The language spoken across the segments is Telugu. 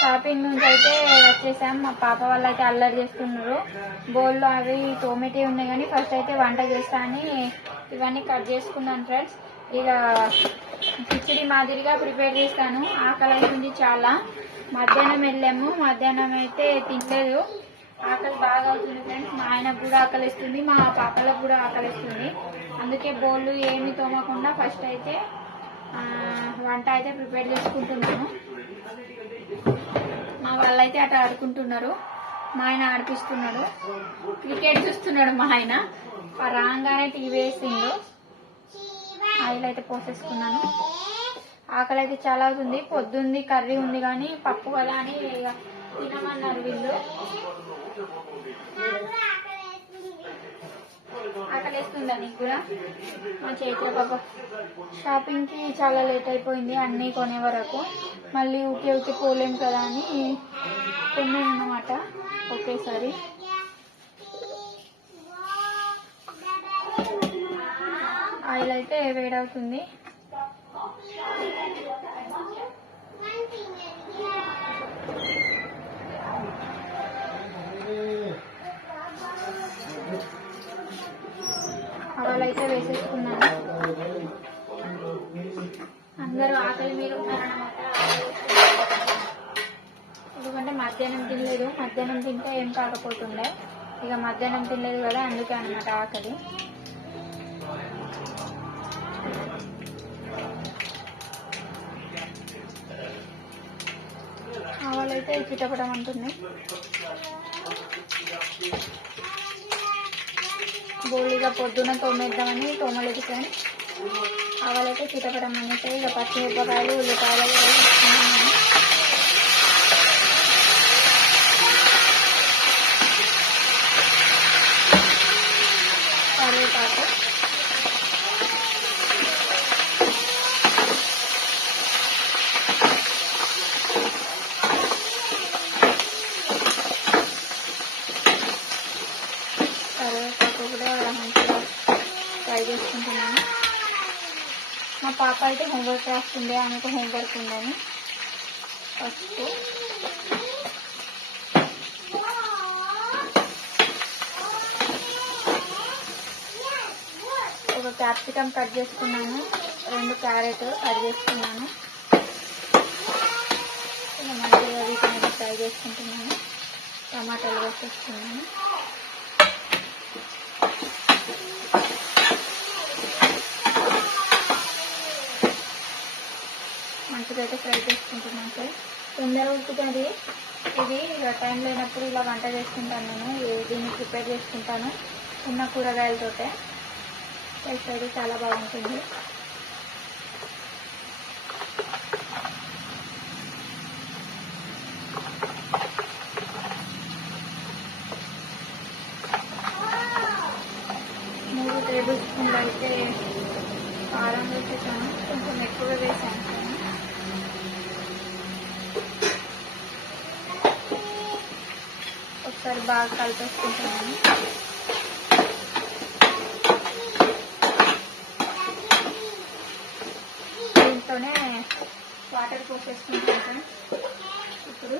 షాపింగ్ నుంచి అయితే వచ్చేసాం. మా పాప వాళ్ళు అయితే అల్లరి చేస్తున్నారు. బోళ్ళు అవి టొమాటో ఉన్నాయి కానీ ఫస్ట్ అయితే వంట చేస్తా అని ఇవన్నీ కట్ చేసుకున్నాను ఫ్రెండ్స్. ఇక కిచిడి మాదిరిగా ప్రిపేర్ చేస్తాను. ఆకలి అవుతుంది చాలా. మధ్యాహ్నం వెళ్ళాము. మధ్యాహ్నం అయితే తినలేదు. ఆకలి బాగా అవుతుంది ఫ్రెండ్స్. మా ఆయనకు కూడా ఆకలిస్తుంది మా పాపలకు కూడా ఆకలిస్తుంది అందుకే బోళ్ళు ఏమి తోమకుండా ఫస్ట్ అయితే వంట అయితే ప్రిపేర్ చేసుకుంటున్నాను వాళ్ళైతే అట్లా ఆడుకుంటున్నారు. మా ఆయన ఆడిపిస్తున్నాడు. క్రికెట్ చూస్తున్నాడు మా ఆయన. రాగానే టీవీ వేసిండు. ఆయిల్ అయితే పోసేసుకున్నాను. ఆకలి అయితే చాలా అవుతుంది. పొద్దుంది కర్రీ ఉంది కానీ పప్పు కదా అని ఇక తినమన్నారు వీళ్ళు. ఆకలేస్తుందా నీకు కూడా? మా చైత్ర పాప షాపింగ్కి చాలా లేట్ అయిపోయింది అన్నీ కొనే వరకు. మళ్ళీ ఊకే ఊకే పోలేం కదా అని కొన్నాను అన్నమాట ఒకేసారి. ఆయిల్ అయితే వేడవుతుంది. వేసేసుకున్నాను. అందరూ ఆకలి మీద ఉన్నారన్నమాట ఎందుకంటే మధ్యాహ్నం తినలేదు. మధ్యాహ్నం తింటే ఏం కాకపోతుండే. ఇక మధ్యాహ్నం తినలేదు కదా అందుకే అనమాట ఆకలి. ఆవాలైతే చిటపడం అంటుంది. గోళీగా పొద్దున తోమేద్దామని తోమలేదు ఫ్రెండ్స్ అవలైతే చిటపడం అనేసి ఇక పచ్చిమిరపకాయలు ఉల్లిపాయలు కూడా వేసుకున్నాను కరివేపాకు కరివేపాకు కూడా మంచిగా ఫ్రై చేసుకుంటున్నాను మా పాప అయితే హోంవర్క్ రాస్తుంది ఆమెకు హోంవర్క్ ఉందని. ఫస్ట్ ఒక క్యాప్సికమ్ కట్ చేసుకున్నాను రెండు క్యారెట్ కట్ చేసుకున్నాను. మంచిగా వీటిని ఫ్రై చేసుకుంటున్నాను. టమాటాలు వేసేసుకున్నాను మంచిగా అయితే ఫ్రై చేసుకుంటున్నాను సార్ తొందర ఉడుకుతుంది. ఇది టైం లేనప్పుడు ఇలా వంట చేసుకుంటాను నేను. దీన్ని ప్రిపేర్ చేసుకుంటాను. ఉన్న కూరగాయలతోటే. టేస్ట్ అయితే చాలా బాగుంటుంది. మూడు టేబుల్ స్పూన్లు అయితే కారం వేసేసాను. కొంచెం ఎక్కువ వేసాను. ఒకసారి బాగా కలిపేసుకుంటున్నాను దీంతోనే వాటర్ పోసేసుకుంటాను. ఇప్పుడు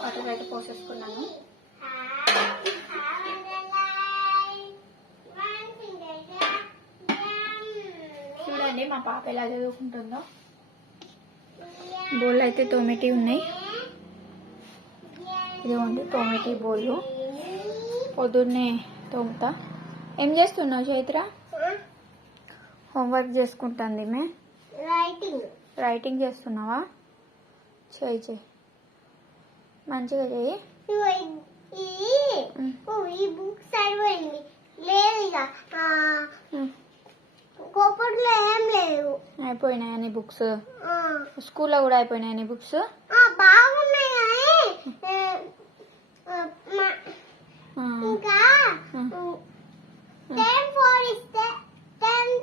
వాటర్ అయితే పోసేసుకున్నాను. మా పాప ఎలా చదువుకుంటుందో. బోళ్ళు అయితే టొమాటో ఉన్నాయి. ఇదిగోండి టొమాటో బోళ్ళు పొద్దున్నే తోముతా. ఏం చేస్తున్నావు చైత్ర? హోంవర్క్ చేసుకుంటుంది మే. రైటింగ్ రైటింగ్ చేస్తున్నావా? చేయి చేయి. మంచిగా చేయి. ఈ బుక్ సరిపోయింది లేదు ఇక. కోపట్లో ఏం లేదు అయిపోయినాయి అన్ని బుక్స్? స్కూల్లో కూడా అయిపోయినాయి అన్ని బుక్స్? బాగున్నాయి. ఇంకా టెన్ ఫోర్ ఇస్తే ten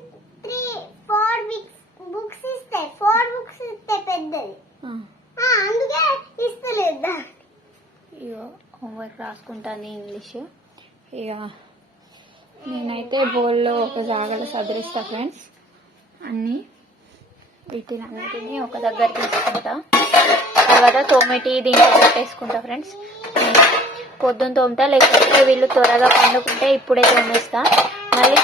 three four books books ఇస్తే ఫోర్ బుక్స్ ఇస్తే పెద్దది. ఆ, అందుకే ఇస్తలేదు. ఇగో హోంవర్క్ రాసుకుంటాను ఇంగ్లీష్. ఇక నేనైతే బౌల్లో ఒక జాగలో సదిరిస్తా ఫ్రెండ్స్. అన్నీ వీటిలన్నిటినీ ఒక దగ్గర తీసుకుంటా. తర్వాత తోమేటి దీంట్లో పెట్టేసుకుంటా ఫ్రెండ్స్. పొద్దున్న తోముతా లేకపోతే వీళ్ళు త్వరగా పండుకుంటే ఇప్పుడే తోమేస్తా. మళ్ళీ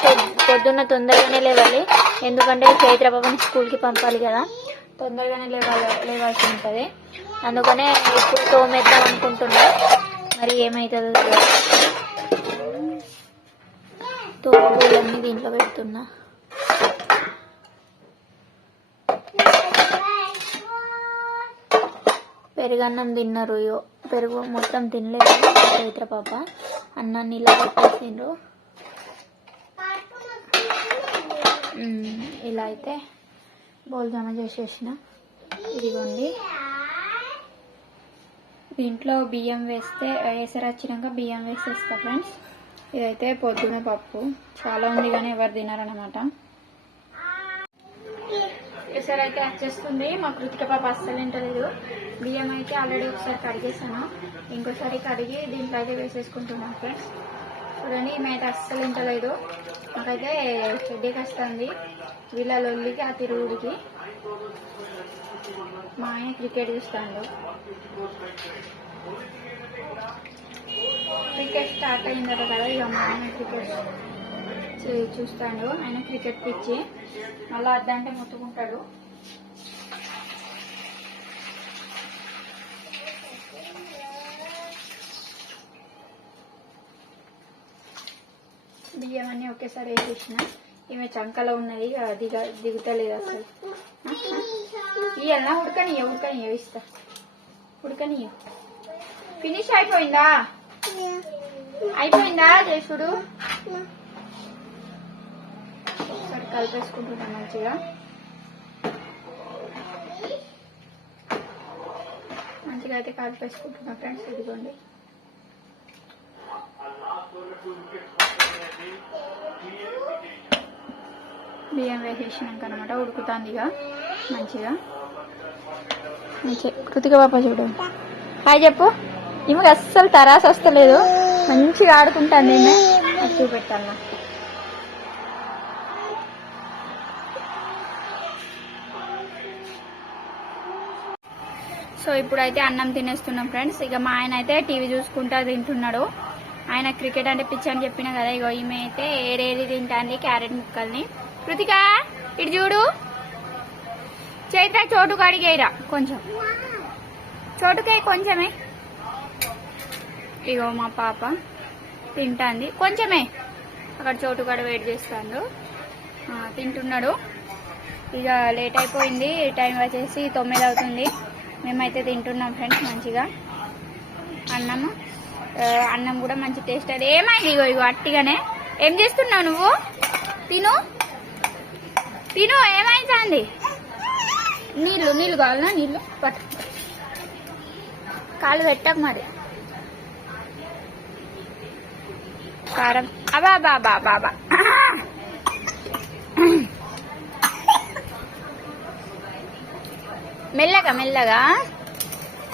పొద్దున్న తొందరగానే లేవాలి. ఎందుకంటే చైత్ర బాబుని స్కూల్కి పంపాలి కదా. తొందరగానే లేవాలి లేవాల్సి ఉంటుంది. అందుకనే ఇప్పుడు తోమేద్దాం అనుకుంటున్నా. మరి ఏమవుతుందో తెలియదు. తోపులన్నీ దీంట్లో పెడుతున్నా. పెరుగన్నం తిన్నారు పెరుగు మొత్తం తినలేదు చైత్ర పాప. అన్నాన్ని ఇలా పెట్టేసిండ్రు. ఇలా అయితే బోల్ చేసేసిన. ఇదిగోండి. దీంట్లో బియ్యం వేస్తే వేసరచ్చినాక బియ్యం వేసేస్తా ఫ్రెండ్స్. ఇదైతే పొద్దున పప్పు. చాలా ఉంది కానీ ఎవరు తినారనమాట ఒకసారి అయితే వచ్చేస్తుంది మా కృతిక పాప అస్సలు తింటలేదు. బియ్యం అయితే ఆల్రెడీ ఒకసారి కడిగేసాను ఇంకోసారి కడిగి దీంట్లో అయితే వేసేసుకుంటున్నాను ఫ్రెండ్స్ చూడండి ఈమె అయితే అస్సలు తింటలేదు. నాకైతే చెడ్డీకి వస్తుంది. వీళ్ళ లొల్లికి ఆ తిరుగుడికి మా ఆయన క్రికెట్ చూస్తాడు. క్రికెట్ స్టార్ట్ అయిందట కదా ఇక మా ఆయన క్రికెట్ చూ- చూస్తాడు. ఆయన క్రికెట్ పిచ్చి. మళ్ళీ అద్దంటే ముట్టుకుంటాడు. బియ్యం అన్నీ ఒకేసారి వేసేసిన. ఈమె చంకలో ఉన్నది. ఇక దిగ దిగుతలేదు అసలు. ఇవన్నా ఉడకని ఉడకని ఇస్తా ఉడకని ఫినిష్ అయిపోయిందా? అయిపోయిందా చేసుడు ఒకసారి కలిపేసుకుంటున్నా మంచిగా. మంచిగా అయితే కలిపేసుకుంటున్నా ఫ్రెండ్స్ ఇదిగోండి. బియ్యం వేసేసినాక అనమాట ఉడుకుతుంది ఇక మంచిగా. కృతిక పాప చూడు. హాయ్ చెప్పు. ఈమెకి అస్సలు తరాసు వస్తలేదు. మంచిగా ఆడుకుంటాను నేను. అది చూపెట్టాను సో ఇప్పుడైతే అన్నం తినేస్తున్నాం ఫ్రెండ్స్. ఇక మా ఆయన అయితే టీవీ చూసుకుంటా తింటున్నాడు. ఆయన క్రికెట్ అంటే పిచ్చి అని చెప్పిన కదా ఇగో ఈమె అయితే ఏరేది తింటాంది క్యారెట్ ముక్కల్ని. కృతిక ఇటు చూడు. చైత్ర చోటుకు కడిగేరా కొంచెం. చోటుకే కొంచెమే. ఇగో మా పాప తింటాంది. కొంచెమే. అక్కడ చోటు కూడా వెయిట్ చేస్తాడు. తింటున్నాడు. ఇక లేట్ అయిపోయింది. టైం వచ్చేసి తొమ్మిది అవుతుంది. మేమైతే తింటున్నాం ఫ్రెండ్స్ మంచిగా. అన్నము. అన్నం కూడా మంచి టేస్ట్ అది. ఏమైంది ఇగో ఇగో అట్టిగానే? ఏం చేస్తున్నావు నువ్వు? తిను. తిను ఏమైంది నీళ్ళు నీళ్ళు కావాలన్నా నీళ్ళు? పట్టు. కాలు పెట్టకు మరి. కారం అబా బాబా బాబా మెల్లగా మెల్లగా.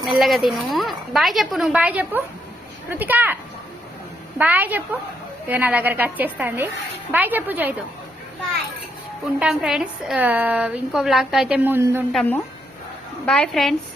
మెల్లగా తిను. బాయ్ చెప్పు నువ్వు బాయ్ చెప్పు. కృతిక బాయ్ చెప్పు. ఇక నా దగ్గరకు వచ్చేస్తుంది. బాయ్ చెప్పు చైతు. ఉంటాం ఫ్రెండ్స్ ఇంకో బ్లాగ్ అయితే ముందు ఉంటాము బాయ్ ఫ్రెండ్స్